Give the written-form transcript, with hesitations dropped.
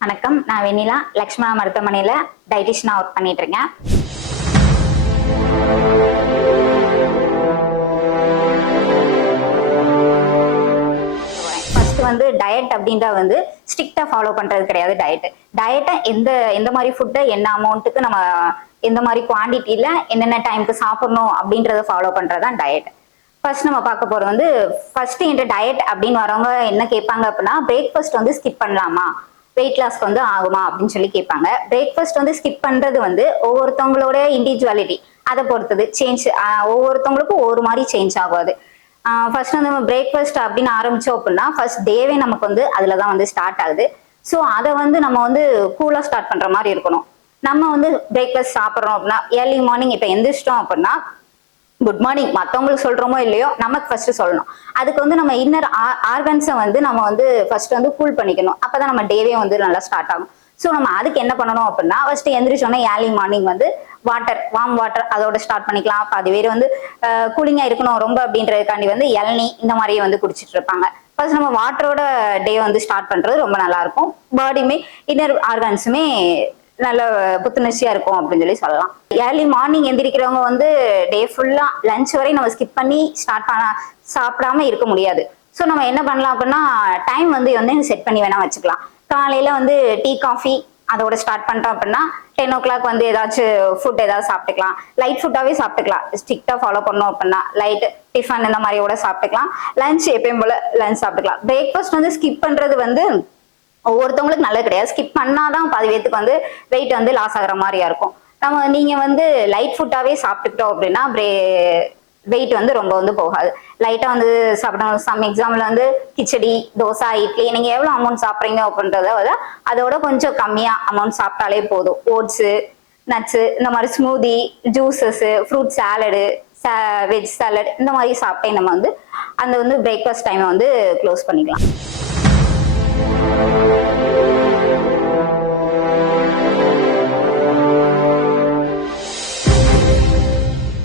வணக்கம். நான் வெண்ணிலா லக்ஷ்மணா மருத்துவமனையில டயட்டிஷியனா ஒர்க் பண்ணிட்டு இருக்கேன். ஃபர்ஸ்ட் டயட் அப்படின்ற ஸ்ட்ரிக்டா ஃபாலோ பண்றது கிடையாது. டயட்டை எந்த மாதிரி ஃபுட்டை என்ன அமௌண்ட்டுக்கு நம்ம எந்த மாதிரி குவான்டிட்டியில என்னென்ன டைமுக்கு சாப்பிடணும் அப்படின்றத ஃபாலோ பண்றதுதான் டயட். ஃபர்ஸ்ட் நம்ம பார்க்க போறது ஃபர்ஸ்ட் இந்த டயட் அப்படின்னு வரவங்க என்ன கேட்பாங்க அப்படின்னா, பிரேக்ஃபாஸ்ட் ஸ்கிப் பண்ணலாமா, வெயிட் லாஸ்க்கு ஆகுமா அப்படின்னு சொல்லி கேட்பாங்க. பிரேக்ஃபாஸ்ட் ஸ்கிப் பண்றது ஒவ்வொருத்தவங்களோட இண்டிவிஜுவாலிட்டி அதை பொறுத்தது சேஞ்ச். ஒவ்வொருத்தவங்களுக்கும் ஒவ்வொரு மாதிரி சேஞ்ச் ஆகாது. ஃபர்ஸ்ட் நம்ம பிரேக்ஃபாஸ்ட் அப்படின்னு ஆரம்பிச்சோம் அப்படின்னா ஃபர்ஸ்ட் டேவே நமக்கு அதுலதான் ஸ்டார்ட் ஆகுது. ஸோ அதை நம்ம கூலா ஸ்டார்ட் பண்ற மாதிரி இருக்கணும். நம்ம பிரேக்ஃபாஸ்ட் சாப்பிட்றோம் அப்படின்னா ஏர்லி மார்னிங் இப்போ எந்திரிச்சிட்டோம் அப்படின்னா குட் மார்னிங் மற்றவங்களுக்கு சொல்றோமோ இல்லையோ நமக்கு ஃபர்ஸ்ட் சொல்லணும். அதுக்கு நம்ம இன்னர் ஆர்கன்ஸை நம்ம ஃபர்ஸ்ட் கூல் பண்ணிக்கணும். அப்பதான் நம்ம டேவே நல்லா ஸ்டார்ட் ஆகும். ஸோ நம்ம அதுக்கு என்ன பண்ணணும் அப்படின்னா ஃபர்ஸ்ட் எந்திரிச்சோன்னா early morning water, warm water அதோட ஸ்டார்ட் பண்ணிக்கலாம். அப்போ அது வேறு கூலிங்கா இருக்கணும் ரொம்ப அப்படின்றதுக்காண்டி இளநீ இந்த மாதிரியே குடிச்சிட்டு இருப்பாங்க. ஃபர்ஸ்ட் நம்ம வாட்டரோட டே ஸ்டார்ட் பண்றது ரொம்ப நல்லா இருக்கும். பாடியுமே இன்னர் ஆர்கன்ஸுமே நல்ல புத்துணர்ச்சியா இருக்கும் அப்படின்னு சொல்லலாம். ஏர்லி மார்னிங் எந்திரிக்கிறவங்க டே ஃபுல்லா லஞ்ச் வரை நம்ம ஸ்கிப் பண்ணி சாப்பிடாம இருக்க முடியாது. ஸோ நம்ம என்ன பண்ணலாம் அப்படின்னா டைம் செட் பண்ணி வேணா வச்சுக்கலாம். காலையில டீ காஃபி அதோட ஸ்டார்ட் பண்ணிட்டோம் அப்படின்னா 10 o'clock ஏதாச்சும் ஃபுட் ஏதாவது சாப்பிட்டுக்கலாம். லைட் ஃபுட்டாவே சாப்பிட்டுக்கலாம். ஸ்ட்ரிக்டா ஃபாலோ பண்ணோம் அப்படின்னா லைட் டிஃபன் இந்த மாதிரியோட சாப்பிட்டுக்கலாம். லஞ்ச் எப்பயும் போல லஞ்ச் சாப்பிட்டுக்கலாம். பிரேக்ஃபாஸ்ட் ஸ்கிப் பண்றது ஒவ்வொருத்தவங்களுக்கு நல்லது கிடையாது. ஸ்கிப் பண்ணாதான் பாதி பேத்துக்கு வெயிட் லாஸ் ஆகுற மாதிரியா இருக்கும். நீங்க லைட் ஃபுட்டாவே சாப்பிட்டுக்கிட்டோம் அப்படின்னா வெயிட் ரொம்ப போகாது. லைட்டா சாப்பிடணும். சம் எக்ஸாம்பிள் கிச்சடி, தோசை, இட்லி நீங்க எவ்வளவு அமௌண்ட் சாப்பிட்றீங்க அப்படின்றத அதோட கொஞ்சம் கம்மியா அமௌண்ட் சாப்பிட்டாலே போதும். ஓட்ஸு, நட்ஸு இந்த மாதிரி smoothie, juices, fruit salad, veg salad இந்த மாதிரி சாப்பிட்டே நம்ம அந்த பிரேக்ஃபாஸ்ட் டைமை க்ளோஸ் பண்ணிக்கலாம்.